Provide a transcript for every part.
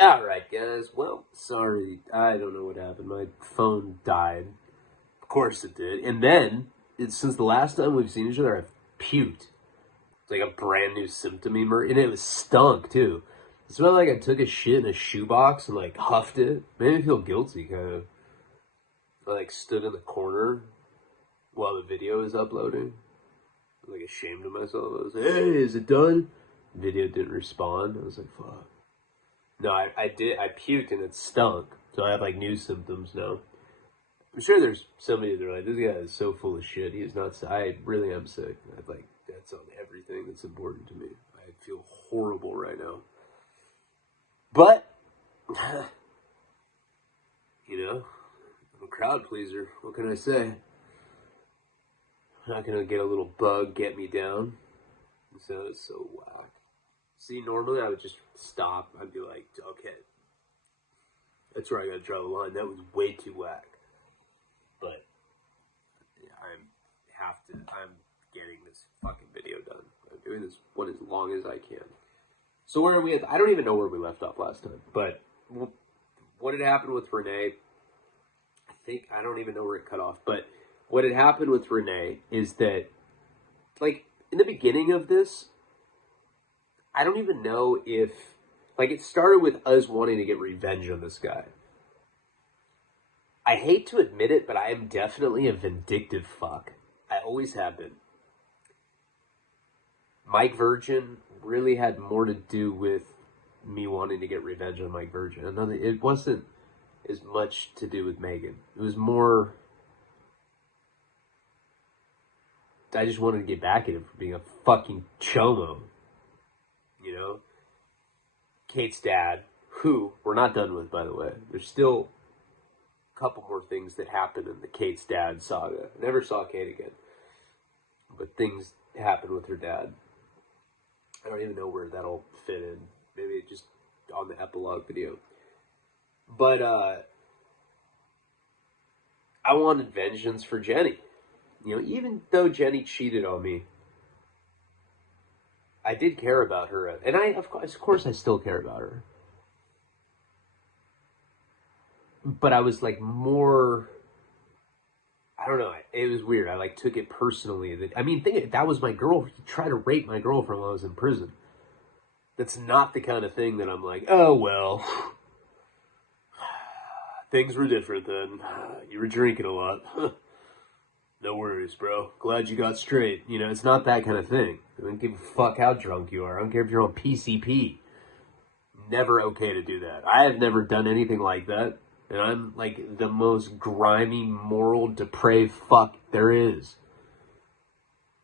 Alright, guys. Well, sorry. I don't know what happened. My phone died. Of course it did. And then, since the last time we've seen each other, I've puked. It's like a brand new symptom emerged. And it was stunk, too. It smelled like I took a shit in a shoebox and, like, huffed it. Made me feel guilty, kind of. I, like, stood in the corner while the video was uploading. I was, like, ashamed of myself. I was like, hey, is it done? Video didn't respond. I was like, fuck. No, I did. I puked and it stunk. So I have like new symptoms now. I'm sure there's somebody that's like, this guy is so full of shit. He's not. I really am sick. That's on everything that's important to me. I feel horrible right now. But you know, I'm a crowd pleaser. What can I say? I'm not gonna get a little bug get me down. So it's so whack. See, normally I would just stop. I'd be like, okay, that's where I gotta draw the line. That was way too whack. But I'm getting this fucking video done. I'm doing this one as long as I can. So where are we at? I don't even know where we left off last time. But what had happened with Renee, I don't even know where it cut off. But what had happened with Renee is that, like, in the beginning of this, I don't even know if, like, it started with us wanting to get revenge on this guy. I hate to admit it, but I am definitely a vindictive fuck. I always have been. Mike Virgin really had more to do with me wanting to get revenge on Mike Virgin. It wasn't as much to do with Megan. It was more, I just wanted to get back at him for being a fucking chomo. You know, Kate's dad, who we're not done with, by the way. There's still a couple more things that happen in the Kate's dad saga. I never saw Kate again, but things happen with her dad. I don't even know where that'll fit in. Maybe just on the epilogue video. But I wanted vengeance for Jenny. You know, even though Jenny cheated on me, I did care about her, and of course, I still care about her. But I was like more, I don't know. It was weird. I like took it personally. That was my girl. He tried to rape my girlfriend while I was in prison. That's not the kind of thing that I'm like, oh well, things were different then. You were drinking a lot. No worries, bro. Glad you got straight. You know, it's not that kind of thing. I don't give a fuck how drunk you are. I don't care if you're on PCP. Never okay to do that. I have never done anything like that. And I'm like the most grimy, moral, depraved fuck there is.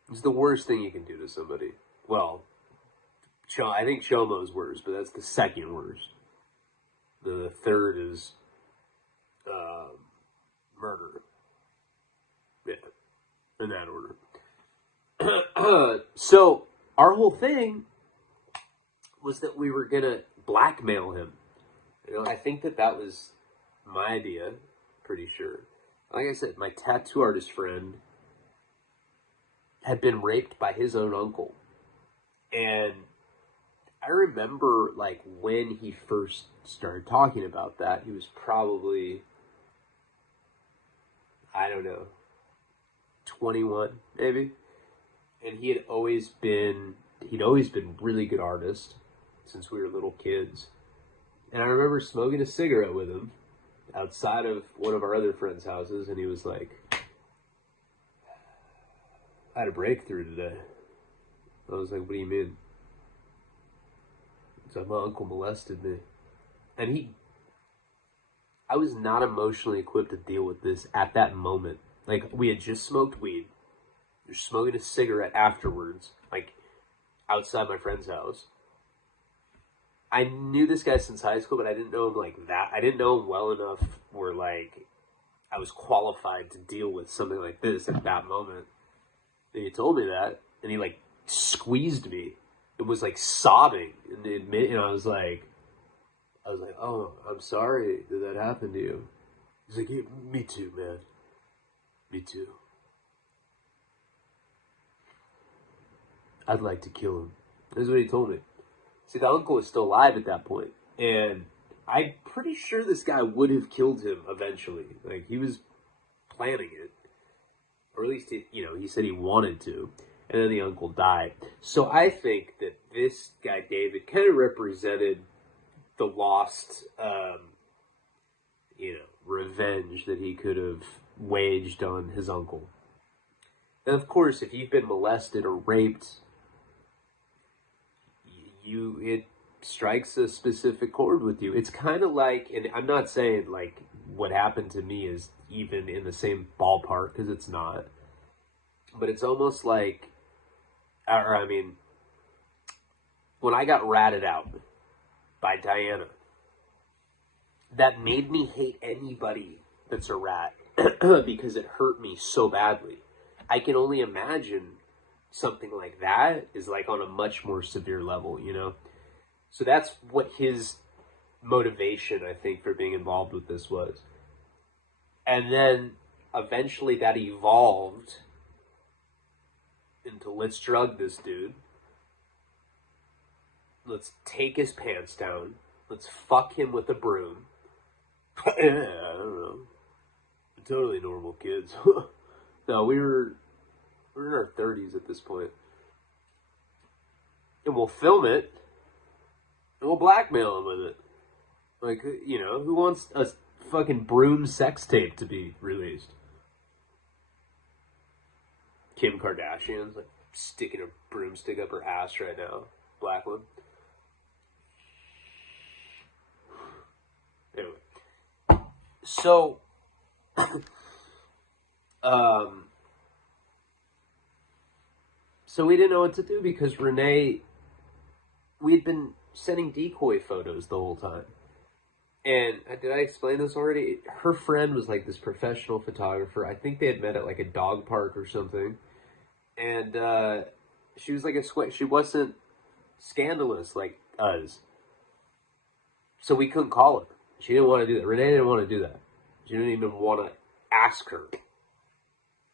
It's the worst thing you can do to somebody. Well, I think Chomo's worse, but that's the second worst. The third is murder. Yeah, in that order. So, our whole thing was that we were going to blackmail him. You know, I think that was my idea, pretty sure. Like I said, my tattoo artist friend had been raped by his own uncle. And I remember, like, when he first started talking about that, he was probably, I don't know, 21 maybe, and he'd always been really good artist since we were little kids. And I remember smoking a cigarette with him outside of one of our other friends' houses, and he was like, I had a breakthrough today. I was like, what do you mean? He's like, my uncle molested me. And I was not emotionally equipped to deal with this at that moment. Like, we had just smoked weed. You're smoking a cigarette afterwards, like, outside my friend's house. I knew this guy since high school, but I didn't know him like that. I didn't know him well enough where, like, I was qualified to deal with something like this at that moment. And he told me that, and he, like, squeezed me. It was, like, sobbing. And I was like, oh, I'm sorry that that happened to you. He's like, yeah, me too, man. Me too. I'd like to kill him. That's what he told me. See, the uncle was still alive at that point. And I'm pretty sure this guy would have killed him eventually. Like, he was planning it. Or at least, he said he wanted to. And then the uncle died. So I think that this guy, David, kind of represented the lost, revenge that he could have waged on his uncle. And of course, if you've been molested or raped, it strikes a specific chord with you. It's kind of like, and I'm not saying like what happened to me is even in the same ballpark, because it's not. But it's almost like, when I got ratted out by Diana, that made me hate anybody that's a rat because it hurt me so badly. I can only imagine something like that is like on a much more severe level, So that's what his motivation, I think, for being involved with this was. And then eventually that evolved into, let's drug this dude. Let's take his pants down. Let's fuck him with a broom. Yeah, I don't know. Totally normal kids. No, we're in our 30s at this point. And we'll film it. And we'll blackmail him with it. Like, who wants a fucking broom sex tape to be released? Kim Kardashian's like sticking a broomstick up her ass right now. Black one. Anyway. So, so we didn't know what to do because Renee, we'd been sending decoy photos the whole time. And did I explain this already? Her friend was like this professional photographer. I think they had met at like a dog park or something. And she was like she wasn't scandalous like us. So we couldn't call her. She didn't want to do that. Renee didn't want to do that. She didn't even want to ask her.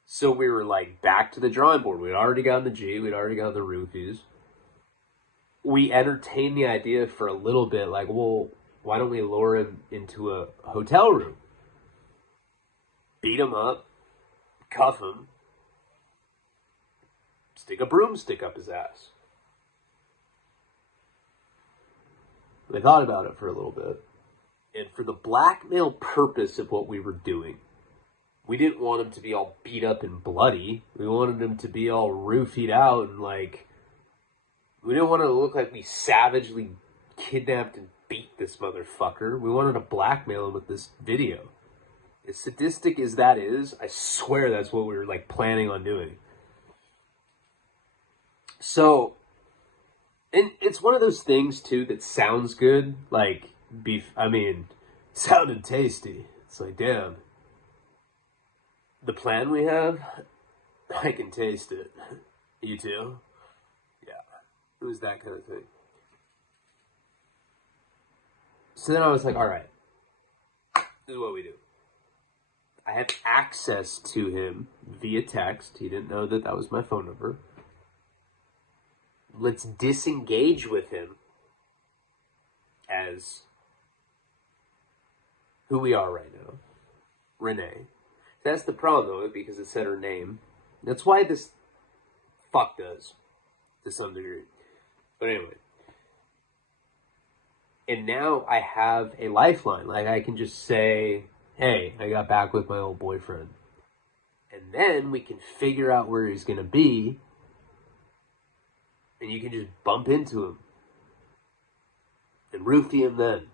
So we were like back to the drawing board. We'd already gotten the G. We'd already got the roofies. We entertained the idea for a little bit. Like, well, why don't we lure him into a hotel room? Beat him up. Cuff him. Stick a broomstick up his ass. They thought about it for a little bit. And for the blackmail purpose of what we were doing, we didn't want him to be all beat up and bloody. We wanted him to be all roofied out and like, we didn't want it to look like we savagely kidnapped and beat this motherfucker. We wanted to blackmail him with this video. As sadistic as that is, I swear that's what we were like planning on doing. So, and it's one of those things too that sounds good, like beef. Sounded tasty. It's like, damn. The plan we have, I can taste it. You too? Yeah. It was that kind of thing. So then I was like, all right, this is what we do. I have access to him via text. He didn't know that was my phone number. Let's disengage with him as who we are right now. Renee. That's the problem, though, because it said her name. That's why this fucked us, to some degree. But anyway. And now I have a lifeline. Like, I can just say, hey, I got back with my old boyfriend. And then we can figure out where he's going to be. And you can just bump into him. And roofie him then.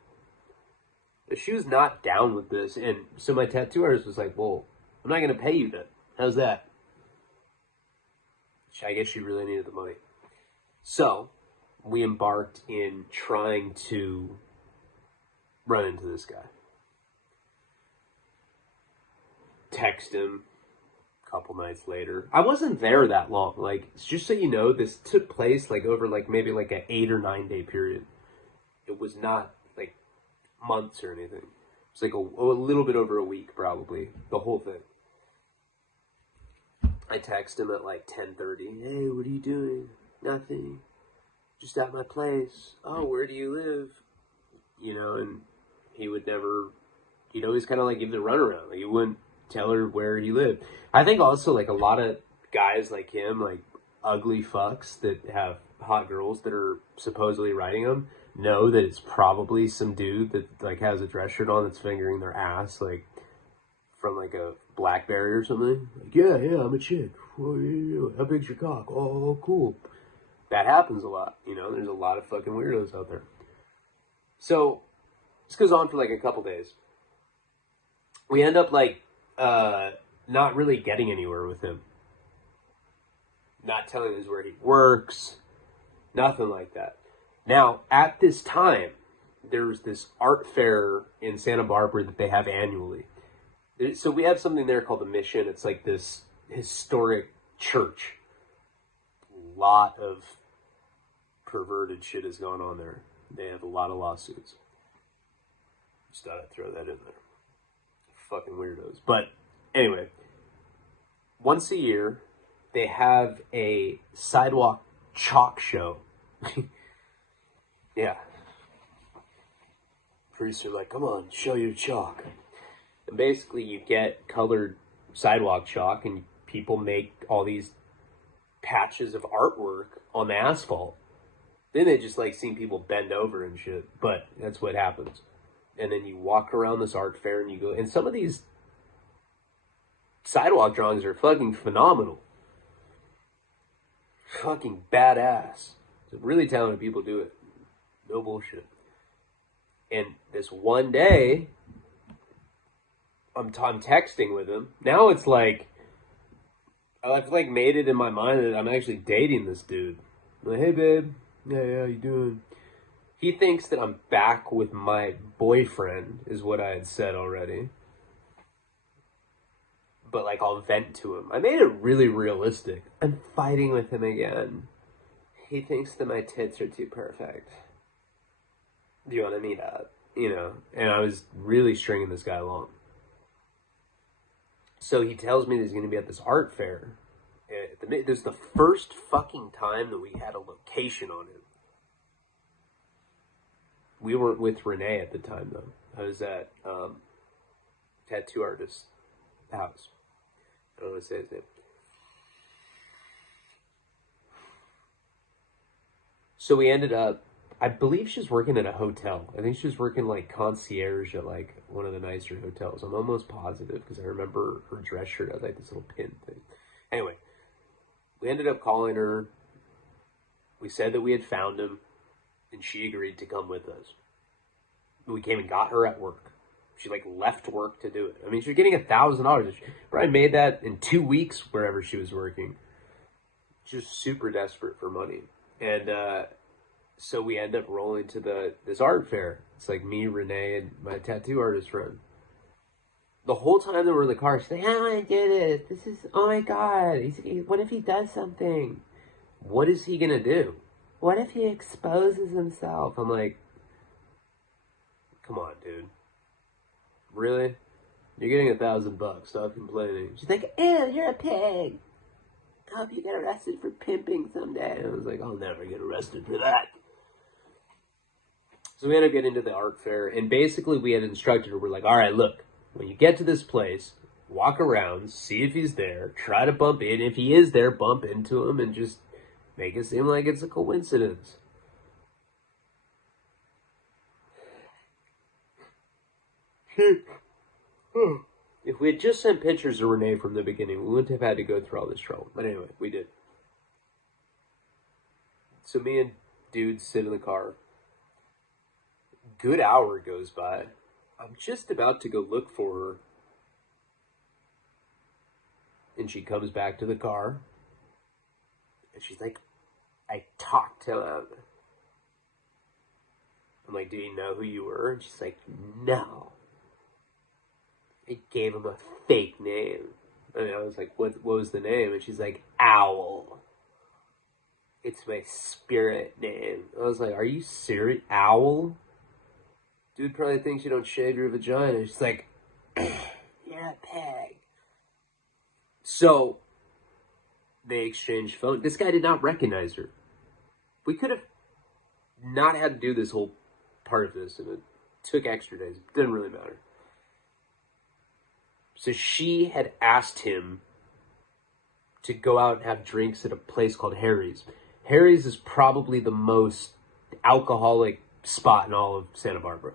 But she was not down with this. And so my tattoo artist was like, well, I'm not going to pay you then. How's that? I guess she really needed the money. So, we embarked in trying to run into this guy. Text him a couple nights later. I wasn't there that long. Like, just so you know, this took place like over like maybe like an 8 or 9 day period. It was not like months or anything. It was like a little bit over a week probably. The whole thing. I text him at like 10:30. Hey, what are you doing? Nothing. Just at my place. Oh, where do you live? You know, and he would never, he'd always kind of like give the runaround. Like, he wouldn't tell her where he lived. I think also like a lot of guys like him, like ugly fucks that have hot girls that are supposedly writing them, know that it's probably some dude that like has a dress shirt on that's fingering their ass, like from like a BlackBerry or something. Like, yeah, I'm a chick. Oh, yeah. How big's your cock? Oh, cool. That happens a lot, you know. There's a lot of fucking weirdos out there. So this goes on for like a couple days. We end up like not really getting anywhere with him. Not telling us where he works. Nothing like that. Now, at this time, there's this art fair in Santa Barbara that they have annually. So we have something there called the Mission. It's like this historic church. A lot of perverted shit is going on there. They have a lot of lawsuits. Just thought I'd throw that in there. Fucking weirdos. But anyway, once a year, they have a sidewalk chalk show. Yeah. Priests are like, come on, show your chalk. And basically you get colored sidewalk chalk and people make all these patches of artwork on the asphalt. Then they just like seeing people bend over and shit. But that's what happens. And then you walk around this art fair and you go, and some of these sidewalk drawings are fucking phenomenal. Fucking badass. Really talented people do it. No bullshit. And this one day, I'm texting with him. Now it's like, I've like made it in my mind that I'm actually dating this dude. I'm like, hey babe, yeah, how you doing? He thinks that I'm back with my boyfriend, is what I had said already. But like, I'll vent to him. I made it really realistic. I'm fighting with him again. He thinks that my tits are too perfect. Do you want to meet up? You know, and I was really stringing this guy along. So he tells me that he's going to be at this art fair. This is the first fucking time that we had a location on it. We weren't with Renee at the time, though. I was at tattoo artist's house. I don't want to say his name. So we ended up, I believe she's working at a hotel. I think she was working like concierge at like one of the nicer hotels. I'm almost positive because I remember her dress shirt had like this little pin thing. Anyway, we ended up calling her. We said that we had found him and she agreed to come with us. We came and got her at work. She like left work to do it. I mean, she was getting $1,000. She probably made that in 2 weeks wherever she was working. Just super desperate for money. And so we end up rolling to this art fair. It's like me, Renee, and my tattoo artist friend. The whole time that we're in the car, she's like, I want to do this. This is, oh my God. What if he does something? What is he going to do? What if he exposes himself? I'm like, come on, dude. Really? You're getting $1,000. Stop complaining. She's like, ew, you're a pig. I hope you get arrested for pimping someday. I was like, I'll never get arrested for that. So we ended up getting into the art fair, and basically we had instructed her, we're like, all right, look, when you get to this place, walk around, see if he's there, try to bump in. If he is there, bump into him and just make it seem like it's a coincidence. If we had just sent pictures of Renee from the beginning, we wouldn't have had to go through all this trouble. But anyway, we did. So me and dude sit in the car. Good hour goes by. I'm just about to go look for her. And she comes back to the car. And she's like, I talked to him. I'm like, do you know who you were? And she's like, no. I gave him a fake name. And I was like, what was the name? And she's like, Owl. It's my spirit name. I was like, are you serious? Owl? Dude probably thinks you don't shave your vagina. She's like, you're a pig. So, they exchanged phones. This guy did not recognize her. We could have not had to do this whole part of this in took extra days. Didn't really matter. So she had asked him to go out and have drinks at a place called Harry's. Harry's is probably the most alcoholic spot in all of Santa Barbara.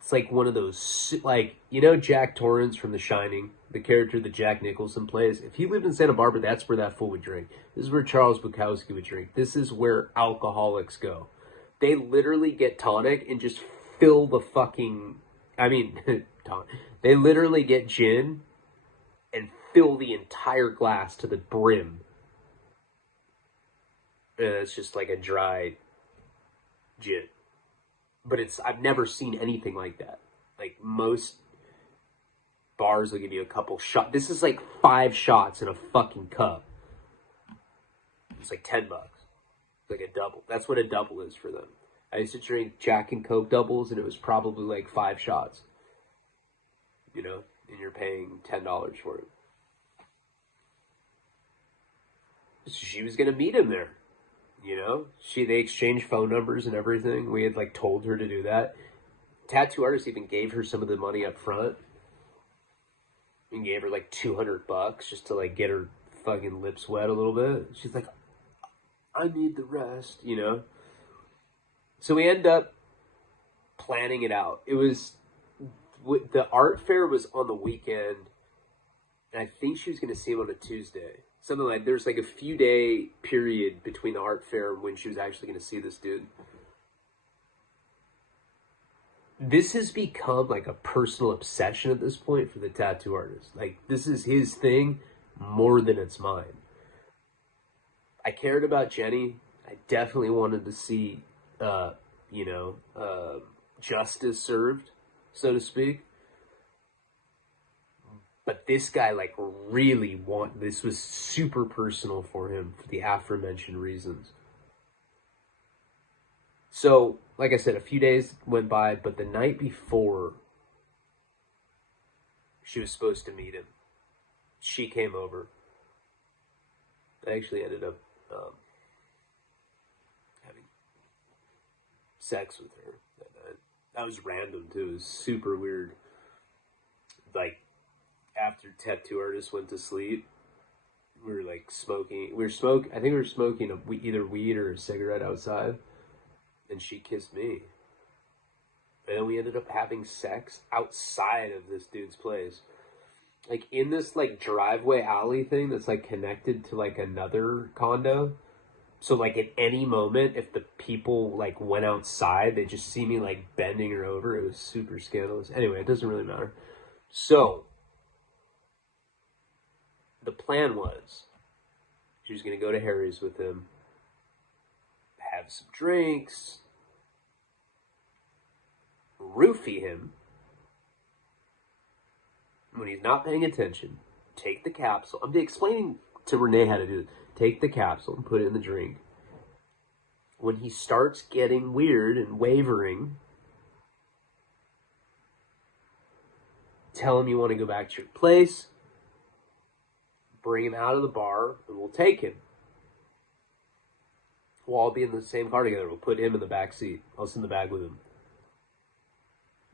It's like one of those, like, you know Jack Torrance from The Shining, the character that Jack Nicholson plays? If he lived in Santa Barbara, that's where that fool would drink. This is where Charles Bukowski would drink. This is where alcoholics go. They literally get tonic and just fill the fucking, they literally get gin and fill the entire glass to the brim. And it's just like a dry gin. But I've never seen anything like that. Like, most bars will give you a couple shots. This is like 5 shots in a fucking cup. It's like $10. It's like a double. That's what a double is for them. I used to drink Jack and Coke doubles, and it was probably like 5 shots. You know? And you're paying $10 for it. So she was going to meet him there. You know, they exchanged phone numbers and everything. We had like told her to do that. Tattoo artist even gave her some of the money up front and gave her like $200 just to like get her fucking lips wet a little bit. She's like, I need the rest, you know? So we end up planning it out. It was, the art fair was on the weekend, and I think she was going to see him on a Tuesday. Something like, there's like a few day period between the art fair and when she was actually going to see this dude. This has become like a personal obsession at this point for the tattoo artist. Like, this is his thing more than it's mine. I cared about Jenny. I definitely wanted to see, justice served, so to speak. But this guy, like, really this was super personal for him for the aforementioned reasons. So, like I said, a few days went by, but the night before she was supposed to meet him, she came over. I actually ended up having sex with her that night. That was random, too. It was super weird. Like, after tattoo artist went to sleep, we were like smoking. I think we were smoking either weed or a cigarette outside, and she kissed me. And then we ended up having sex outside of this dude's place, like in this like driveway alley thing that's like connected to like another condo. So like at any moment, if the people like went outside, they just see me like bending her over. It was super scandalous. Anyway, it doesn't really matter. So the plan was she was going to go to Harry's with him, have some drinks, roofie him when he's not paying attention, take the capsule. I'm explaining to Renee how to do this. Take the capsule and put it in the drink. When he starts getting weird and wavering, tell him you want to go back to your place, bring him out of the bar, and we'll take him. We'll all be in the same car together. We'll put him in the back seat. I'll sit in the back with him.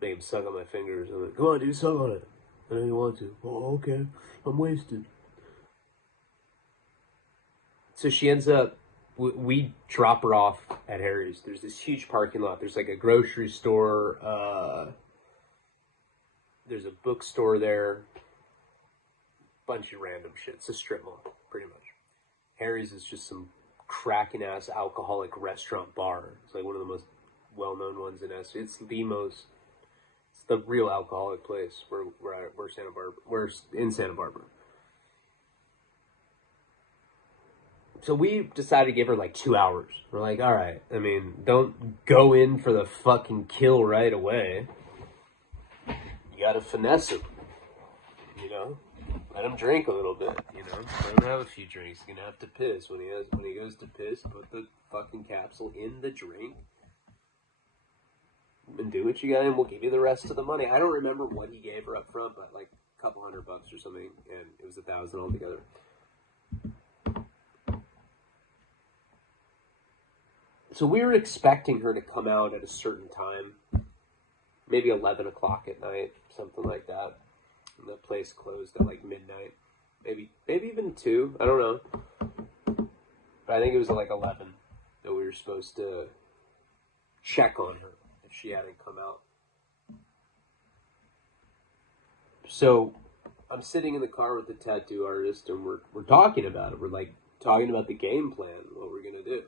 Make him suck on my fingers. I'm like, come on, dude, suck on it. I know you want to. Oh, okay. I'm wasted. So she ends up, we drop her off at Harry's. There's this huge parking lot. There's like a grocery store. There's a bookstore there. Bunch of random shit. It's a strip mall, pretty much. Harry's is just some cracking ass alcoholic restaurant bar. It's like one of the most well-known ones in S. It's the real alcoholic place where we're in Santa Barbara. So we decided to give her like 2 hours. We're like, all right, I mean, don't go in for the fucking kill right away. You gotta finesse him, you know? Let him drink a little bit, you know? Let him have a few drinks. He's gonna have to piss. When he goes to piss, put the fucking capsule in the drink. And do what you got, and we'll give you the rest of the money. I don't remember what he gave her up front, but like a couple $100 or something, and it was $1,000 altogether. So we were expecting her to come out at a certain time, maybe 11 o'clock at night, something like that. And the place closed at like midnight, maybe even 2. I don't know, but I think it was like 11 that we were supposed to check on her if she hadn't come out. So I'm sitting in the car with the tattoo artist, and we're talking about it. We're like talking about the game plan, what we're gonna do.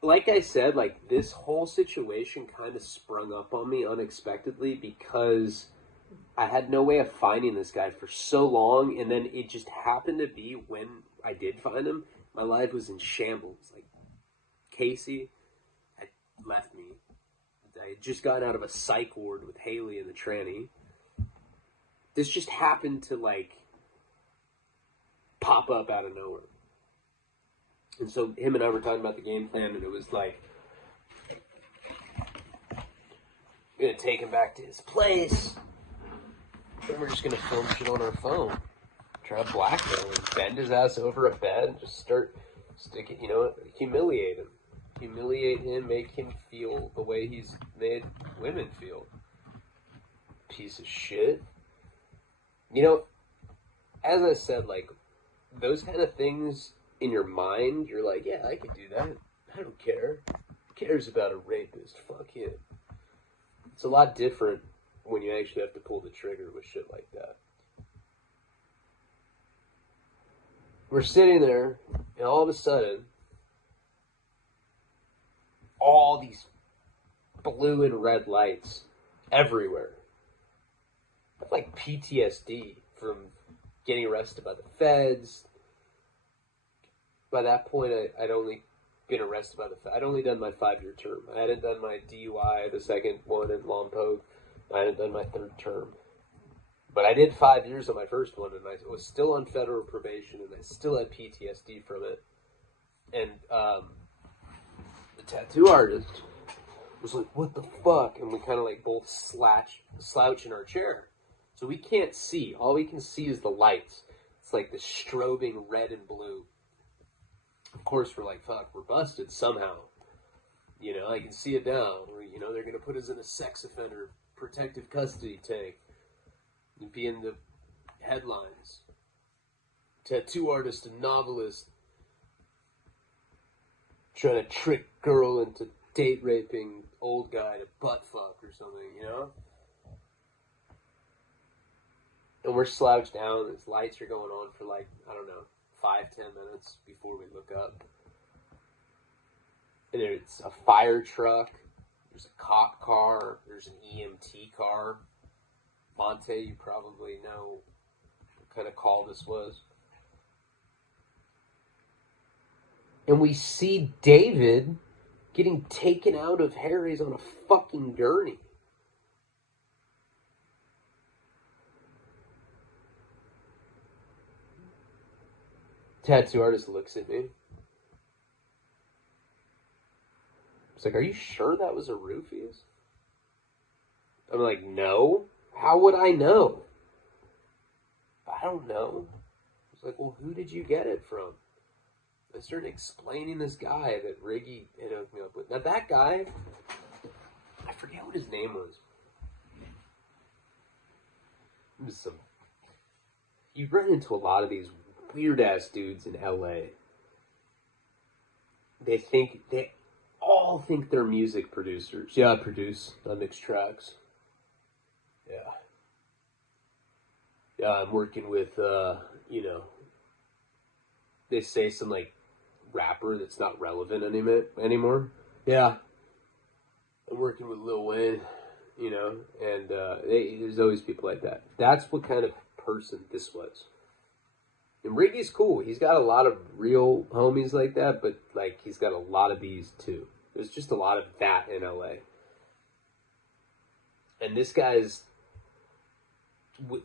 Like I said, like this whole situation kind of sprung up on me unexpectedly because I had no way of finding this guy for so long, and then it just happened to be when I did find him, my life was in shambles. Like Casey had left me. I had just gotten out of a psych ward with Haley and the tranny. This just happened to like pop up out of nowhere. And so him and I were talking about the game plan, and it was like, we're gonna take him back to his place. Then we're just gonna film shit on our phone. Try to blackmail him, bend his ass over a bed, and just start sticking, humiliate him. Humiliate him, make him feel the way he's made women feel. Piece of shit. As I said, like, those kind of things in your mind, you're like, yeah, I could do that. I don't care. Who cares about a rapist? Fuck him. It's a lot different when you actually have to pull the trigger with shit like that. We're sitting there, and all of a sudden, all these blue and red lights everywhere. I have like PTSD from getting arrested by the feds. By that point, I'd only been arrested by the feds. I'd only done my 5-year term. I hadn't done my DUI, the second one in Lompoc. I hadn't done my 3rd term. But I did 5 years on my first one, and I was still on federal probation, and I still had PTSD from it. And the tattoo artist was like, what the fuck? And we kind of like both slouch in our chair. So we can't see. All we can see is the lights. It's like the strobing red and blue. Of course, we're like, fuck, we're busted somehow. I can see it now. They're going to put us in a sex offender protective custody tank. You'd be in the headlines. Tattoo artist and novelist trying to trick girl into date raping old guy to butt fuck or something, And we're slouched down. These lights are going on for like, I don't know, 5-10 minutes before we look up. And it's a fire truck. There's a cop car. There's an EMT car. Monte, you probably know what kind of call this was. And we see David getting taken out of Harry's on a fucking gurney. Tattoo artist looks at me. It's like, are you sure that was a Rufus? I'm like, no. How would I know? I don't know. It's like, well, who did you get it from? I started explaining this guy that Riggy had hooked me up with. Now that guy, I forget what his name was. It was you run into a lot of these weird ass dudes in LA. They all think they're music producers. Yeah, I produce. I mix tracks. Yeah. Yeah, I'm working with, they say some, like, rapper that's not relevant anymore. Yeah. I'm working with Lil Wayne, and there's always people like that. That's what kind of person this was. And Riggy's cool. He's got a lot of real homies like that, but, like, he's got a lot of these, too. There's just a lot of that in LA. And this guy's...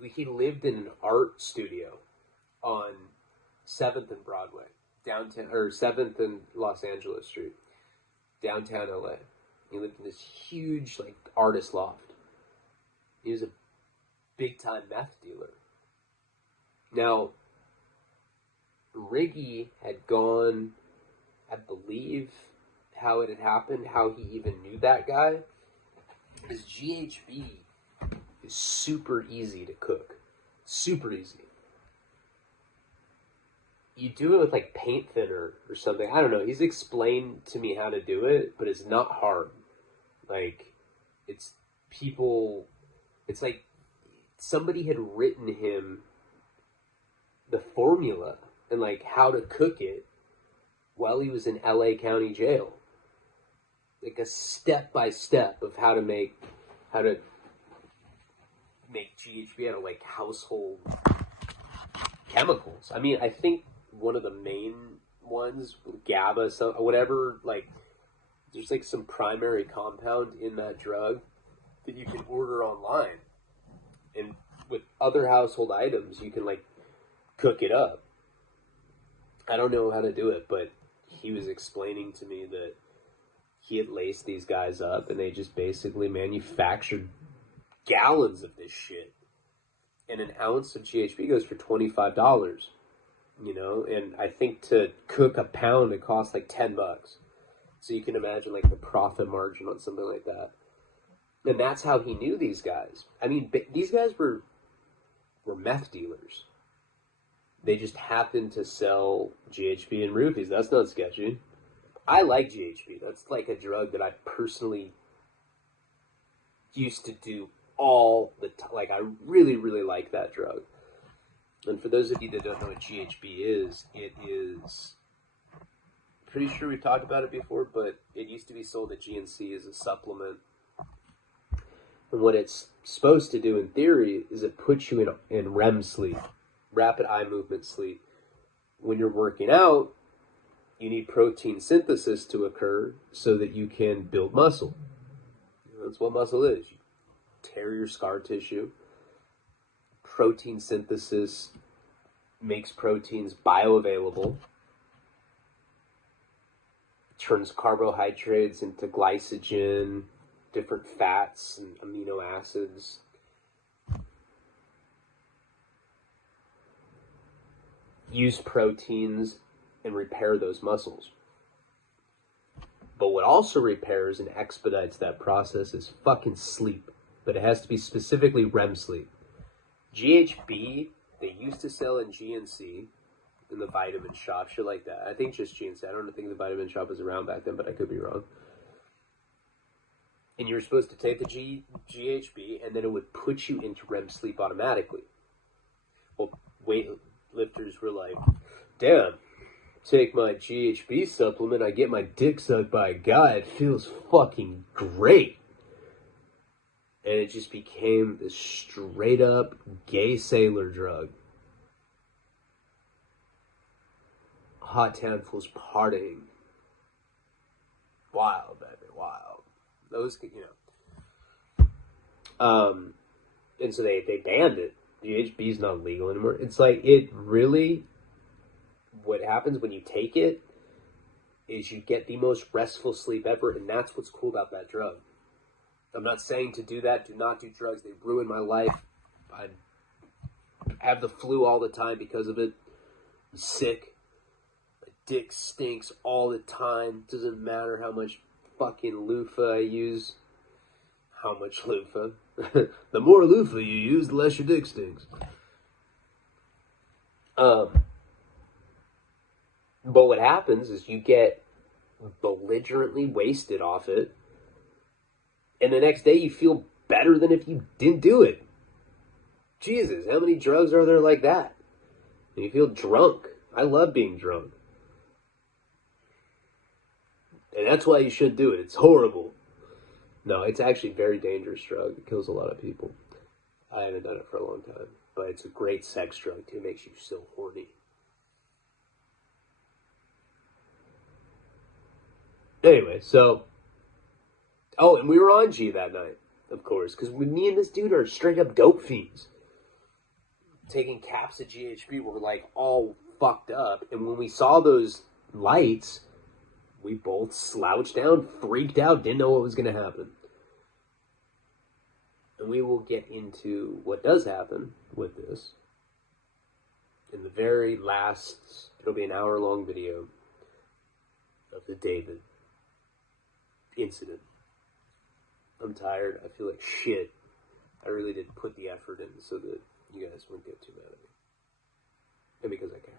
He lived in an art studio on 7th and Broadway, downtown, or 7th and Los Angeles Street, downtown LA. He lived in this huge, like, artist loft. He was a big-time meth dealer. Now, Riggy had gone I believe how it had happened, how he even knew that guy, is GHB is super easy to cook. Super easy. You do it with like paint thinner or something. I don't know. He's explained to me how to do it, but it's not hard. Like, it's like somebody had written him the formula and like how to cook it while he was in LA County Jail. Like a step by step of how to make GHB out of like household chemicals. I mean, I think one of the main ones, GABA, whatever, like there's like some primary compound in that drug that you can order online, and with other household items you can like cook it up. I don't know how to do it, but he was explaining to me that he had laced these guys up and they just basically manufactured gallons of this shit. And an ounce of GHB goes for $25, you know? And I think to cook a pound, it costs like $10. So you can imagine like the profit margin on something like that. And that's how he knew these guys. I mean, these guys were meth dealers. They just happened to sell GHB and roofies. That's not sketchy. I like GHB. That's like a drug that I personally used to do all the time. Like, I really, really like that drug. And for those of you that don't know what GHB is, it is, pretty sure we've talked about it before, but it used to be sold at GNC as a supplement. And what it's supposed to do in theory is it puts you in REM sleep, rapid eye movement sleep. When you're working out, you need protein synthesis to occur so that you can build muscle. That's what muscle is. You tear your scar tissue. Protein synthesis makes proteins bioavailable. Turns carbohydrates into glycogen, different fats and amino acids. Use proteins and repair those muscles. But what also repairs and expedites that process is fucking sleep. But it has to be specifically REM sleep. GHB, they used to sell in GNC, in the vitamin shop, shit like that. I think just GNC. I don't think the vitamin shop was around back then, but I could be wrong. And you were supposed to take the GHB, and then it would put you into REM sleep automatically. Well, weightlifters were like, damn, take my GHB supplement, I get my dick sucked by a guy, it feels fucking great. And it just became this straight up gay sailor drug. Hot handfuls partying. Wild, baby, wild. Those, you know. And so they banned it. GHB is not legal anymore. It's like, it really, what happens when you take it is you get the most restful sleep ever, and that's what's cool about that drug. I'm not saying to do that. Do not do drugs. They ruin my life. I have the flu all the time because of it. I'm sick. My dick stinks all the time. Doesn't matter how much fucking loofah I use. How much loofah? The more loofah you use, the less your dick stinks. But what happens is you get belligerently wasted off it, and the next day you feel better than if you didn't do it. Jesus, how many drugs are there like that? And you feel drunk. I love being drunk. And that's why you should do it. It's horrible. No, it's actually a very dangerous drug. It kills a lot of people. I haven't done it for a long time. But it's a great sex drug, too. It makes you so horny. Anyway, so... Oh, and we were on G that night, of course. Because me and this dude are straight up dope fiends. Taking caps of GHB, we're like all fucked up. And when we saw those lights... we both slouched down, freaked out, didn't know what was going to happen. And we will get into what does happen with this in the very last, it'll be an hour-long video of the David incident. I'm tired. I feel like shit. I really didn't put the effort in so that you guys wouldn't get too mad at me. And because I care.